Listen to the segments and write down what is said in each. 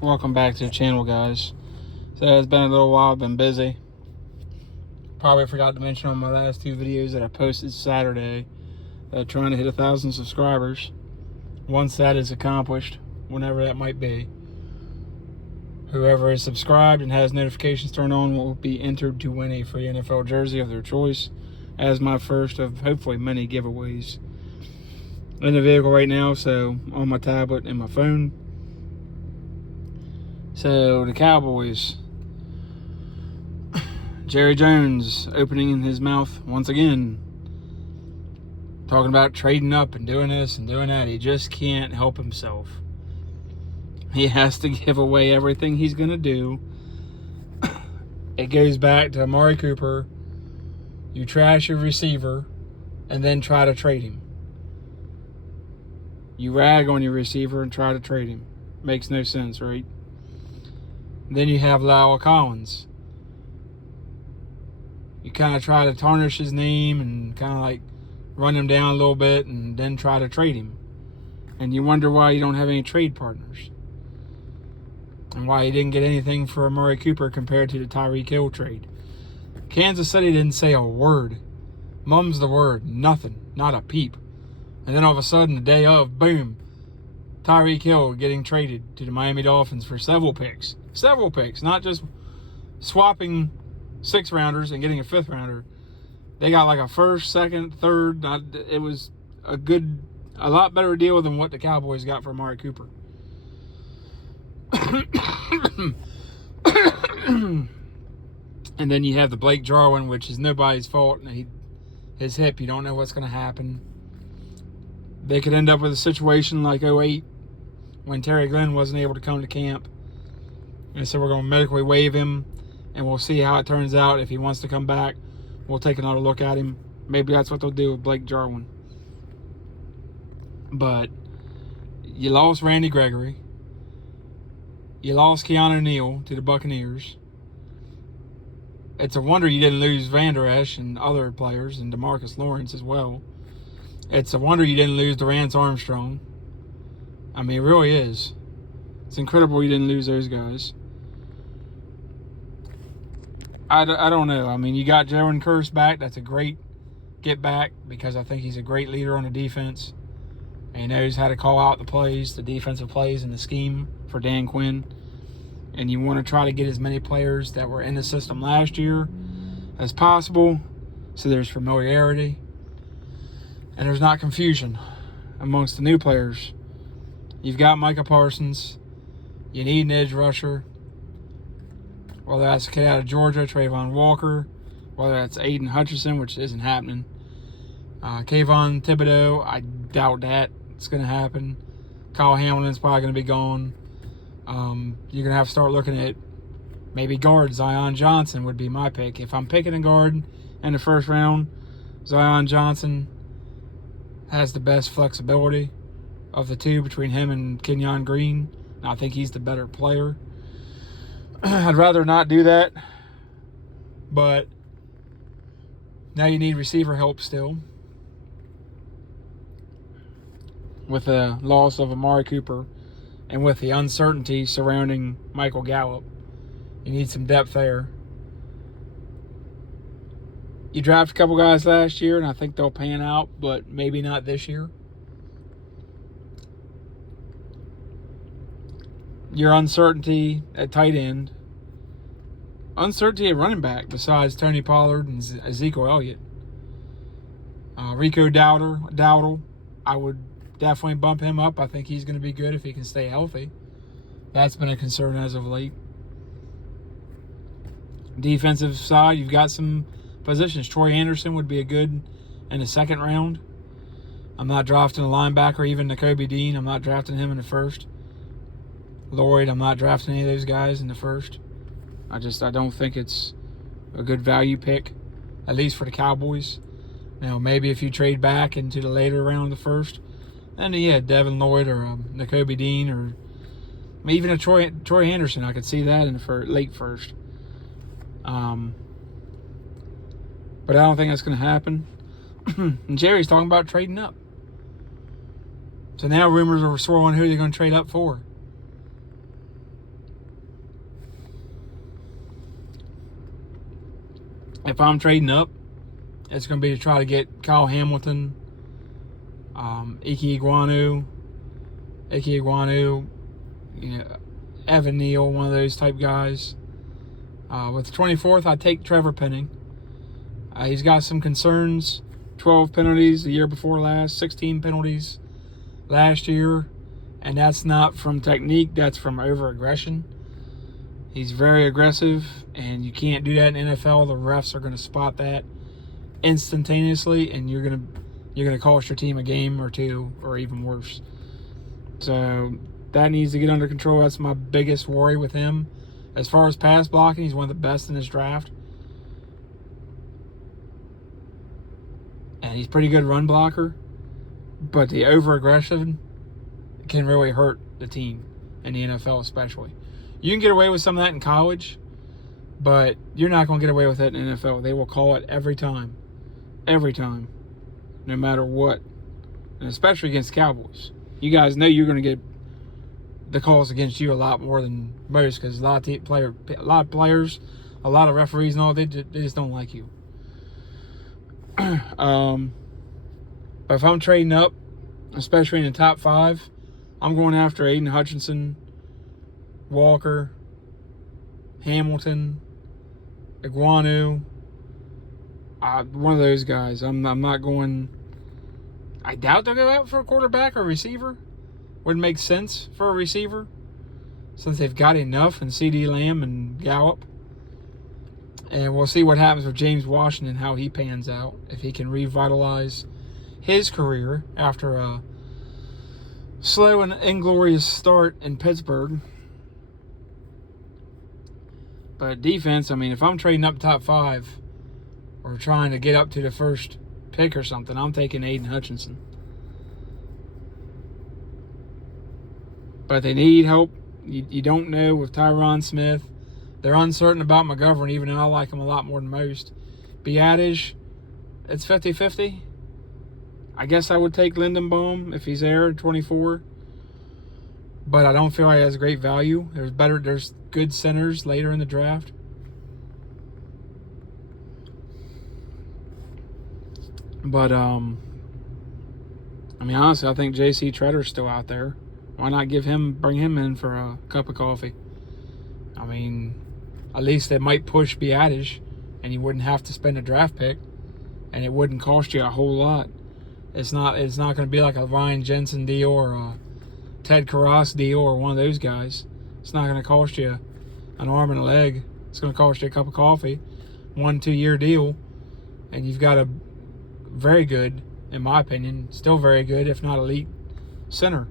Welcome back to the channel, guys. So it's been a little while, I've been busy. Probably forgot to mention on my last two videos that I posted Saturday trying to hit 1,000 subscribers. Once that is accomplished, whenever that might be, whoever is subscribed and has notifications turned on will be entered to win a free NFL jersey of their choice as my first of hopefully many giveaways. In the vehicle right now, so on my tablet and my phone. So the Cowboys, Jerry Jones opening his mouth once again, talking about trading up and doing this and doing that. He just can't help himself. He has to give away everything he's going to do. It goes back to Amari Cooper. You trash your receiver and then try to trade him. You rag on your receiver and try to trade him. Makes no sense, right? Then you have Lyle Collins. You kind of try to tarnish his name and kind of like run him down a little bit and then try to trade him. And you wonder why you don't have any trade partners. And why you didn't get anything for Amari Cooper compared to the Tyreek Hill trade. Kansas City didn't say a word. Mum's the word. Nothing. Not a peep. And then all of a sudden, the day of, boom, Tyreek Hill getting traded to the Miami Dolphins for several picks. Several picks, not just swapping 6-rounders and getting a 5th rounder. They got like a 1st, 2nd, 3rd. It was a lot better deal than what the Cowboys got for Amari Cooper. And then you have the Blake Jarwin, which is nobody's fault. His hip, you don't know what's going to happen. They could end up with a situation like 2008 when Terry Glenn wasn't able to come to camp. And so we're going to medically waive him, and we'll see how it turns out. If he wants to come back, we'll take another look at him. Maybe that's what they'll do with Blake Jarwin. But you lost Randy Gregory. You lost Keanu Neal to the Buccaneers. It's a wonder you didn't lose Van Der Esch and other players, and DeMarcus Lawrence as well. It's a wonder you didn't lose Durance Armstrong. I mean, it really is. It's incredible you didn't lose those guys. I don't know. I mean, you got Jalen Kearse back. That's a great get back because I think he's a great leader on the defense. And he knows how to call out the plays, the defensive plays, and the scheme for Dan Quinn. And you want to try to get as many players that were in the system last year as possible so there's familiarity. And there's not confusion amongst the new players. You've got Micah Parsons. You need an edge rusher. Whether that's a kid out of Georgia, Trayvon Walker. Whether that's Aiden Hutchinson, which isn't happening. Kayvon Thibodeau, I doubt that it's going to happen. Kyle Hamilton's probably going to be gone. You're going to have to start looking at maybe guard. Zion Johnson would be my pick. If I'm picking a guard in the first round, Zion Johnson has the best flexibility of the two between him and Kenyon Green. I think he's the better player. I'd rather not do that. But now you need receiver help still. With the loss of Amari Cooper and with the uncertainty surrounding Michael Gallup. You need some depth there. You drafted a couple guys last year, and I think they'll pan out, but maybe not this year. Your uncertainty at tight end. Uncertainty at running back besides Tony Pollard and Ezekiel Elliott. Rico Dowdle, I would definitely bump him up. I think he's going to be good if he can stay healthy. That's been a concern as of late. Defensive side, you've got some positions. Troy Anderson would be a good in the 2nd round. I'm not drafting a linebacker, even Nakobe Dean. I'm not drafting him in the 1st. Lloyd, I'm not drafting any of those guys in the 1st. I don't think it's a good value pick, at least for the Cowboys. Now, maybe if you trade back into the later round of the 1st, then yeah, Devin Lloyd or Nakobe Dean or even a Troy Anderson, I could see that in the late 1st. But I don't think that's going to happen. And Jerry's talking about trading up. So now rumors are swirling who they're going to trade up for. if I'm trading up, it's going to be to try to get Kyle Hamilton, Ike Iguanu, Evan Neal, one of those type guys. With the 24th, I take Trevor Penning. He's got some concerns. 12 penalties the year before last, 16 penalties last year. And that's not from technique, that's from over-aggression. He's very aggressive, and you can't do that in NFL. The refs are going to spot that instantaneously, and you're going to cost your team a game or two, or even worse. So that needs to get under control. That's my biggest worry with him. As far as pass blocking, he's one of the best in this draft. And he's a pretty good run blocker. But the over-aggression can really hurt the team, in the NFL especially. You can get away with some of that in college, but you're not going to get away with it in the NFL. They will call it every time. Every time. No matter what. And especially against Cowboys. You guys know you're going to get the calls against you a lot more than most, because a lot of players, a lot of referees and all, they just don't like you. But if I'm trading up, especially in the top 5, I'm going after Aiden Hutchinson, Walker, Hamilton, Iguanu. One of those guys. I'm not going. I doubt they'll go out for a quarterback or receiver. Wouldn't make sense for a receiver, since they've got enough in CD Lamb and Gallup. And we'll see what happens with James Washington, how he pans out, if he can revitalize his career after a slow and inglorious start in Pittsburgh. But defense, I mean, if I'm trading up top 5 or trying to get up to the first pick or something, I'm taking Aiden Hutchinson. But they need help. You don't know with Tyron Smith. They're uncertain about McGovern, even though I like him a lot more than most. Biadish, it's 50-50. I guess I would take Lindenbaum if he's there at 24. But I don't feel like he has great value. There's good centers later in the draft. But I mean, honestly, I think J.C. Tretter's still out there. Why not bring him in for a cup of coffee? I mean, at least they might push Biadish, and you wouldn't have to spend a draft pick, and it wouldn't cost you a whole lot. It's not going to be like a Ryan Jensen deal or a Ted Karras deal or one of those guys. It's not going to cost you an arm and a leg. It's going to cost you a cup of coffee, 1-2 year deal, and you've got a very good, in my opinion, still very good, if not elite, center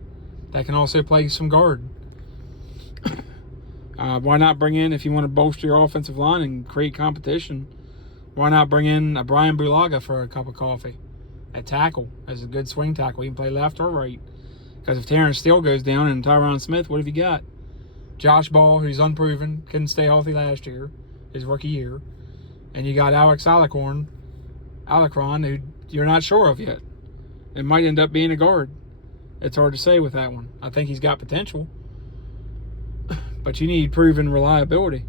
that can also play some guard. Why not bring in, if you want to bolster your offensive line and create competition, why not bring in a Brian Bulaga for a cup of coffee at tackle as a good swing tackle? He can play left or right. Because if Terrence Steele goes down and Tyron Smith, what have you got? Josh Ball, who's unproven, couldn't stay healthy last year, his rookie year. And you got Alex Alacron, who you're not sure of yet. It might end up being a guard. It's hard to say with that one. I think he's got potential. But you need proven reliability.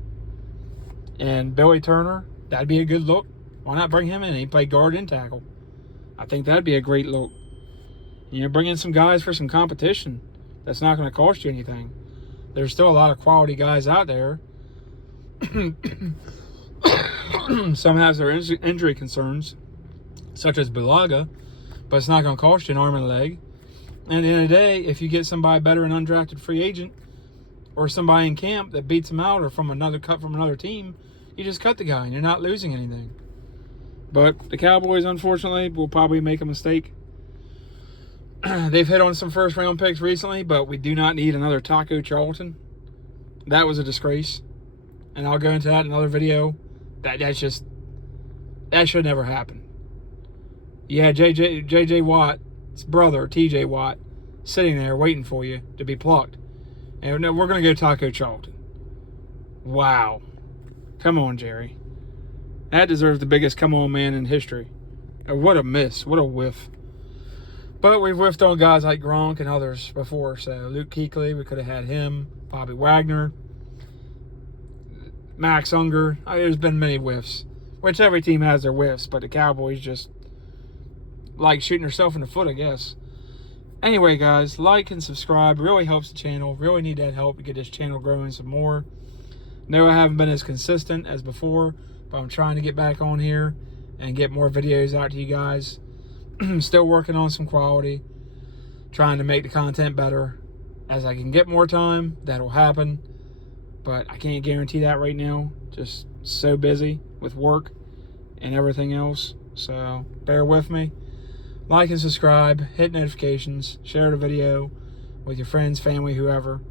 And Billy Turner, that'd be a good look. Why not bring him in? He played guard and tackle. I think that'd be a great look. Bring in some guys for some competition. That's not going to cost you anything. There's still a lot of quality guys out there. Some have their injury concerns, such as Bulaga, but it's not going to cost you an arm and a leg. And at the end of the day, if you get somebody better, an undrafted free agent, or somebody in camp that beats him out, or from another team, you just cut the guy and you're not losing anything. But the Cowboys, unfortunately, will probably make a mistake. They've hit on some first-round picks recently, but we do not need another Taco Charlton. That was a disgrace. And I'll go into that in another video. That should never happen. Yeah, J.J. Watt's brother, T.J. Watt, sitting there waiting for you to be plucked. And we're going to go Taco Charlton. Wow. Come on, Jerry. That deserves the biggest come on man in history. What a miss. What a whiff. But we've whiffed on guys like Gronk and others before. So Luke Kuechly, we could have had him. Bobby Wagner. Max Unger. There's been many whiffs. which every team has their whiffs, but the Cowboys just like shooting herself in the foot, I guess. Anyway, guys, like and subscribe. Really helps the channel. Really need that help to get this channel growing some more. No, I haven't been as consistent as before, but I'm trying to get back on here and get more videos out to you guys. Still working on some quality, trying to make the content better. As I can get more time, that'll happen, but I can't guarantee that right now. Just so busy with work and everything else, so bear with me. Like and subscribe, hit notifications, share the video with your friends, family, whoever,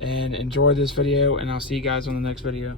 and enjoy this video, and I'll see you guys on the next video.